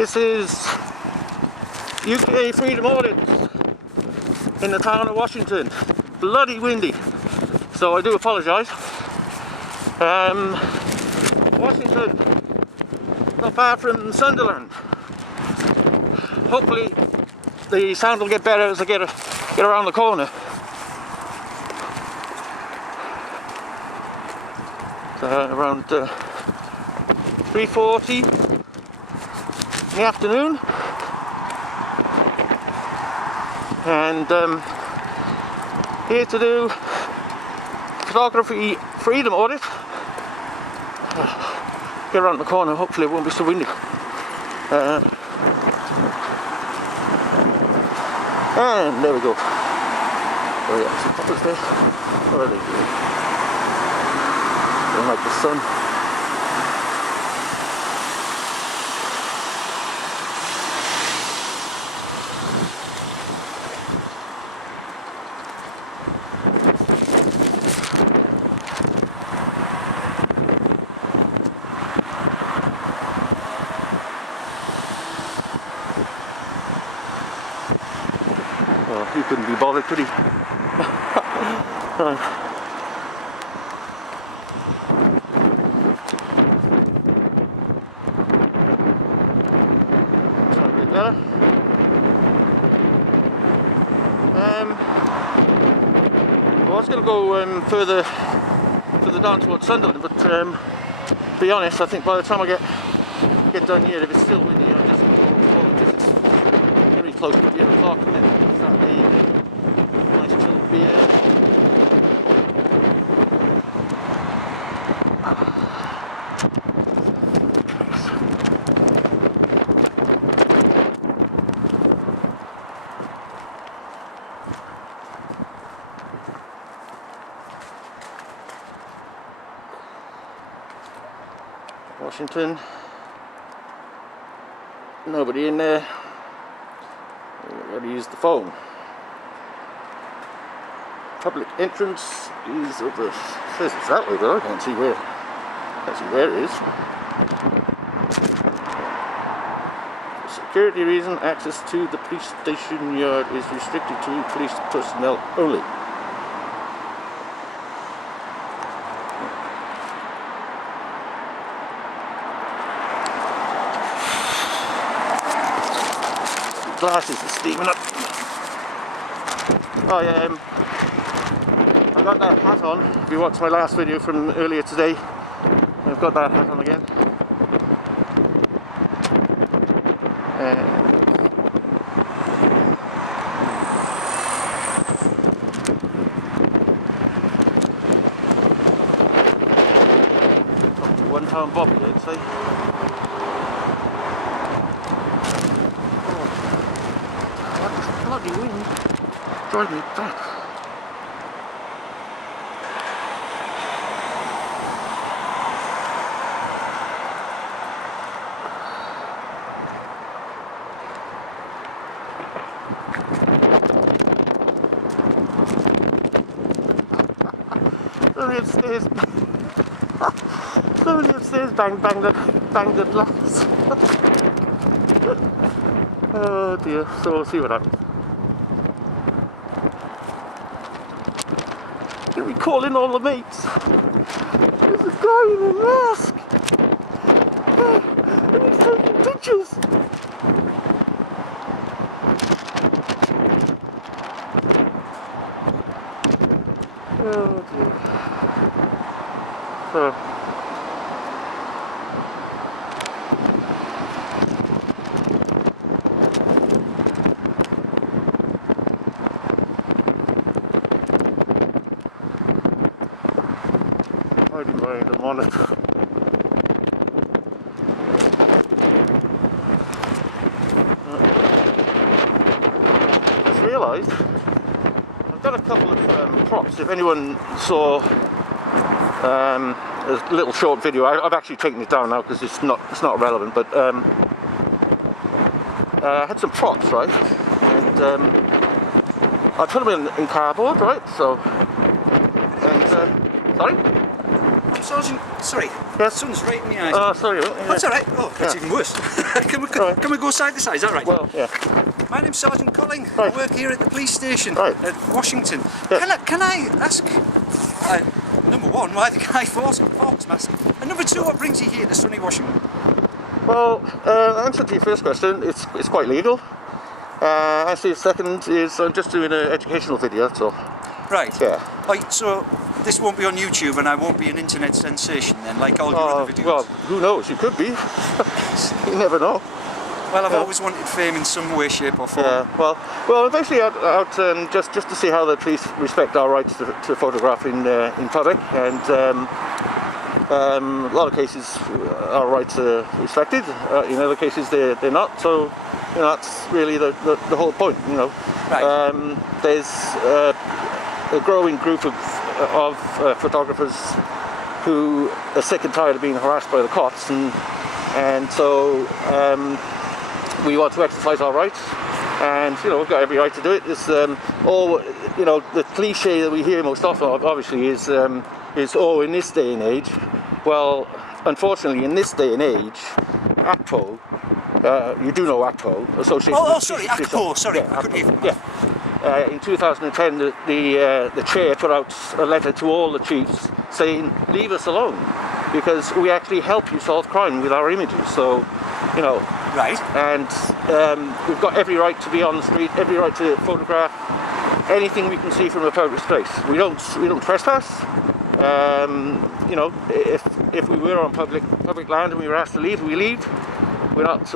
This is UK Freedom Audit in the town of Washington. Bloody windy, so I do apologise. Washington, not far from Sunderland. Hopefully the sound will get better as I get around the corner. Around 3:40 in the afternoon, and here to do photography freedom audit. Get around the corner, hopefully it won't be so windy. And there we go. Oh yeah, some poppers there. What are they doing? They like the sun. Oh, he couldn't be bothered, could he? Better. I was going to go further down towards Sunderland, but to be honest, I think by the time I get down here, if it's still windy, I'm just going to go home because it's going to be close to 8 o'clock, isn't it? Saturday evening, nice chilled beer. Washington, nobody in there. I've got to use the phone. Public entrance is over. It says it's that way, but I can't see where. It is. For security reason, access to the police station yard is restricted to police personnel only. Glasses are steaming up. Oh yeah, I got that hat on. If you watched my last video from earlier today, I've got that hat on again. One-time Bobby, I'd say. Bloody wind, drive me back. Somebody upstairs banged the glass. Oh dear, so we'll see what happens. Can we call in all the mates? There's a guy in a mask! And he's taking pictures! Oh dear. So, hiding behind the monitor. Just realised I've got a couple of props. If anyone saw a little short video, I've actually taken it down now because it's not relevant. But I had some props, right, and I put them in cardboard, right. So, and sorry. Sergeant, sorry. Yes? Sun's right in the eyes. Oh, sorry. Yeah. That's all right. Oh, that's even worse. Can we go side to side? Is that right? Well, yeah. My name's Sergeant Colling. Right. I work here at the police station Right. at Washington. Yeah. Can I ask, number one, why the Guy Fawkes mask? And number two, what brings you here to sunny Washington? Well, answer to your first question, it's quite legal. Answer to your second is I'm just doing an educational video, that's all. Right. Yeah. Right, so this won't be on YouTube and I won't be an internet sensation then, like all your other videos? Well, who knows? You could be. You never know. Well, I've always wanted fame in some way, shape or form. Yeah. Well, I'm basically out just to see how the police respect our rights to photograph in public, and a lot of cases our rights are respected. In other cases they're not. So, you know, that's really the whole point. You know. Right. There's a growing group of photographers who are sick and tired of being harassed by the cops, and so we want to exercise our rights, and you know, we've got every right to do it. It's all, you know, the cliche that we hear most often obviously is in this day and age. Well, unfortunately, in this day and age, ACPO, you do know ACPO, Association. Sorry, ACPO. Sorry, yeah, I couldn't hear. Yeah. In 2010, the chair put out a letter to all the chiefs saying, leave us alone, because we actually help you solve crime with our images. So, you know. Right. And we've got every right to be on the street, every right to photograph anything we can see from a public space. We don't trespass. You know, if we were on public land and we were asked to leave, we leave. We're not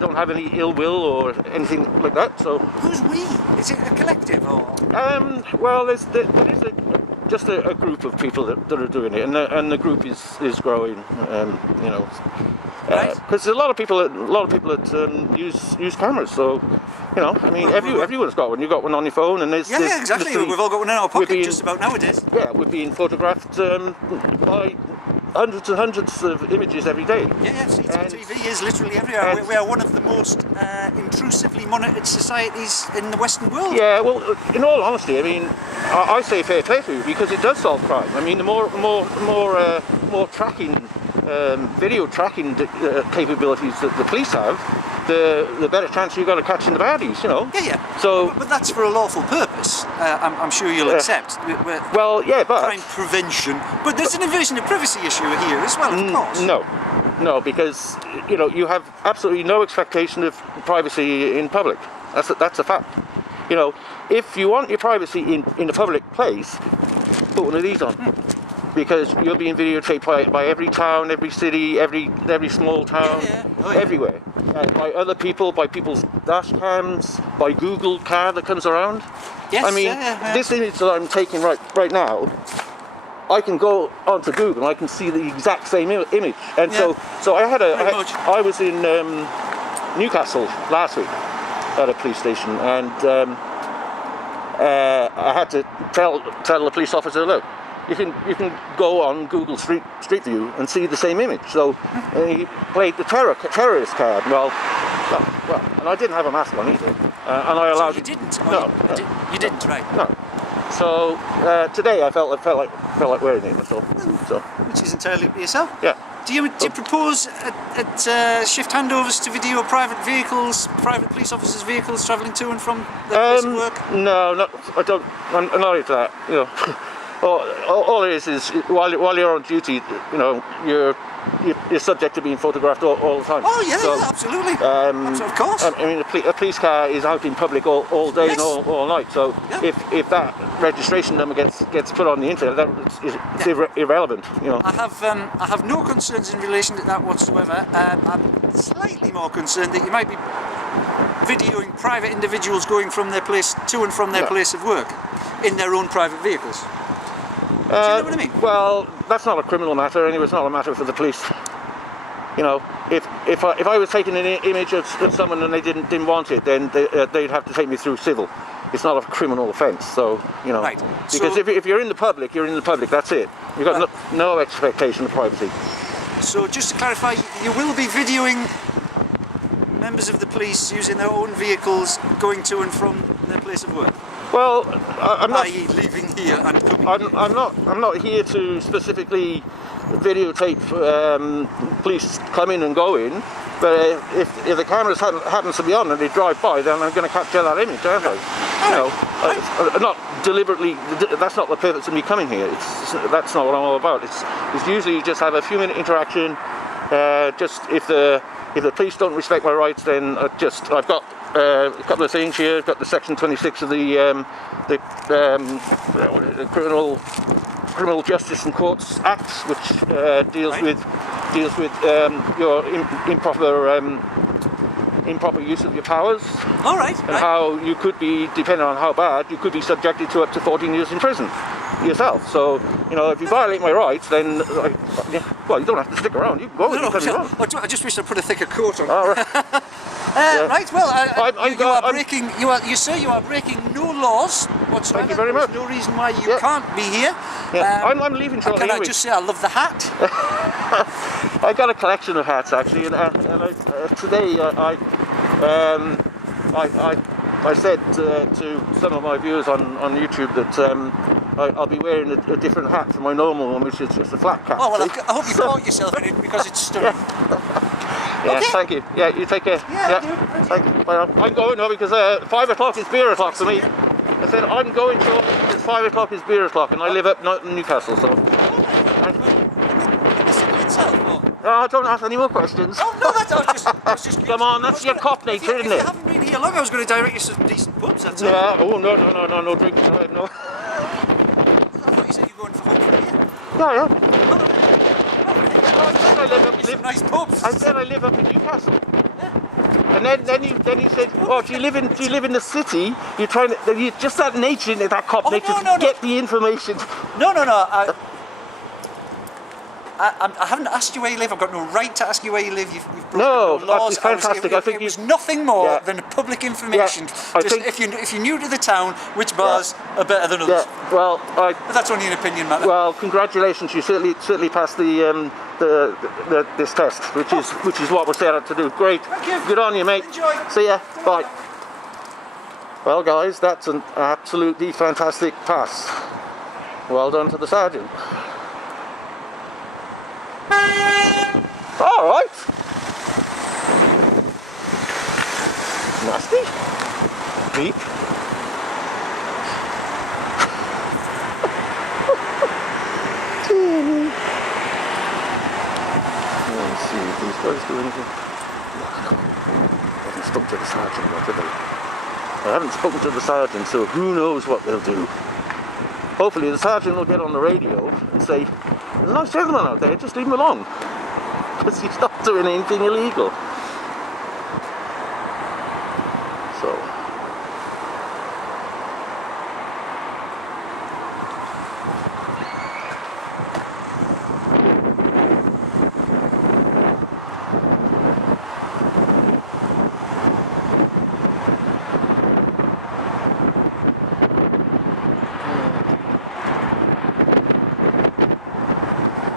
don't have any ill will or anything like that. So who's we? Is it a collective or? Well, there is just a group of people that are doing it, and the group is growing. You know, because there's a lot of people that use cameras. So, you know, I mean, everyone's got one. You've got one on your phone, and there's exactly. We've all got one in our pocket just about nowadays. Yeah, we're being photographed by hundreds and hundreds of images every day. Yeah, CCTV is literally everywhere. We are one of the most intrusively monitored societies in the Western world. Yeah, well, in all honesty, I mean, I say fair play to you, because it does solve crime. I mean, the more tracking, video tracking capabilities that the police have, the better chance you've got of catching the baddies, you know. Yeah. So, but that's for a lawful purpose. I'm sure you'll accept. Well, yeah, but crime prevention. But there's an invasion of privacy issue here as well, of course. No, because you know, you have absolutely no expectation of privacy in public. That's a fact. You know, if you want your privacy in a public place, put one of these on. Because you're being videotaped by every town, every city, every small town, everywhere. By other people, by people's dash cams, by Google car that comes around. Yes, I mean, this image that I'm taking right now, I can go onto Google and I can see the exact same image. And so I was in Newcastle last week at a police station, and I had to tell the police officer, look, you can go on Google Street View and see the same image. So he played the terrorist card. Well, and I didn't have a mask on either. And I allowed. So you didn't. You didn't, right? No. So today I felt like wearing it. That's all. So. Which is entirely up to yourself. Yeah. Do you propose at shift handovers to video private police officers' vehicles travelling to and from their place of work? No, I don't. I'm not into that. You know. All it is while you're on duty, you know, you're subject to being photographed all the time. Oh yeah, so, absolutely. Of course. I mean, a police car is out in public all day and all night. So if that registration number gets put on the internet, it's irrelevant. You know. I have no concerns in relation to that whatsoever. I'm slightly more concerned that you might be videoing private individuals going from their place to and from their place of work in their own private vehicles. Do you know what I mean? Well, that's not a criminal matter anyway. It's not a matter for the police. You know, if I was taking an image of someone and they didn't want it, then they'd have to take me through civil. It's not a criminal offence. So, you know, right. Because so, if you're in the public, you're in the public. That's it. You've got no expectation of privacy. So, just to clarify, you will be videoing members of the police using their own vehicles going to and from their place of work. Well, I'm not. i.e. leaving here and coming here. I'm not here to specifically videotape police coming and going. But if the cameras happens to be on and they drive by, then I'm going to capture that image, aren't I? You know, not deliberately. That's not the purpose of me coming here. That's not what I'm all about. It's usually just have a few minute interaction. Just if the police don't respect my rights, then I've got a couple of things here. I've got the section 26 of the Criminal Justice and Courts Act, which deals with your improper use of your powers. All right. And how you could be, depending on how bad, you could be subjected to up to 14 years in prison yourself. So, you know, if you violate my rights, then, well, you don't have to stick around. You can go. I just wish I put a thicker coat on. Oh, right. Yeah. Right. Well, you are breaking no laws whatsoever. Thank you very much. There's no reason why you can't be here. Yeah. I'm leaving shortly. Can I just say I love the hat? I got a collection of hats actually, and today I said to some of my viewers on YouTube that I'll be wearing a different hat from my normal one, which is just a flat cap. Oh well, I hope you caught yourself in it because it's stunning. Yeah, okay. Thank you. Yeah, you take care. Yeah, Thank you. Well, I'm going now because 5 o'clock is beer o'clock for me. I said I'm going shortly because 5 o'clock is beer o'clock, and I live up in Newcastle, so. Oh, don't ask any more questions. Oh no, I was just Come on, that's your cop nature, isn't it? If you haven't been here long, I was going to direct you to some decent pubs. That's all. Yeah. Oh no drinking time, no. I thought you said you're going for home from here. Yeah. Nice pubs. I said I live up in Newcastle. Yeah. And then you said, oh, do you live in the city? You're trying to just that nature, that cop nature to get the information. No. I haven't asked you where you live. I've got no right to ask you where you live. You've broken no laws. It's fantastic. I think it was nothing more than public information. Yeah, if you're new to the town, which bars are better than others? Yeah, well, but that's only an opinion matter. Well, congratulations. You certainly passed this test, which is what we're set out to do. Great. Thank you. Good on you, mate. Enjoy. See ya. Bye. Well, guys, that's an absolutely fantastic pass. Well done to the sergeant. All right. Nasty. Deep. Let's see if these guys do anything. I haven't spoken to the sergeant yet, have they? I haven't spoken to the sergeant, so who knows what they'll do. Hopefully the sergeant will get on the radio and say, there's a nice gentleman out there, just leave him alone. Because he's not doing anything illegal. So.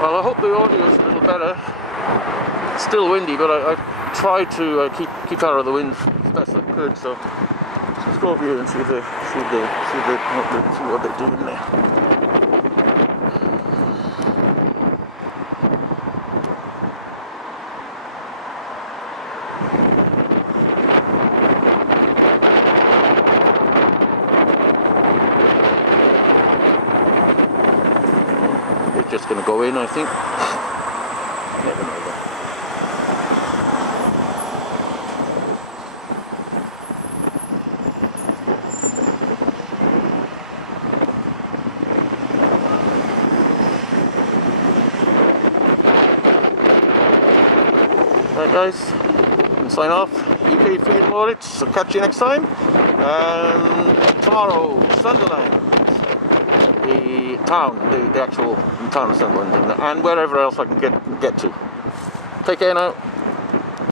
Well, I hope the audio is a little better. It's still windy, but I tried to keep out of the wind as best I could. So let's go over here and see what they're doing there. Just going to go in, I think. Never know that. Right, guys, you can sign off. UK Freedom Audits. I'll catch you next time. Tomorrow, Sunderland. The town, the actual town of Sunderland, and wherever else I can get to. Take care now.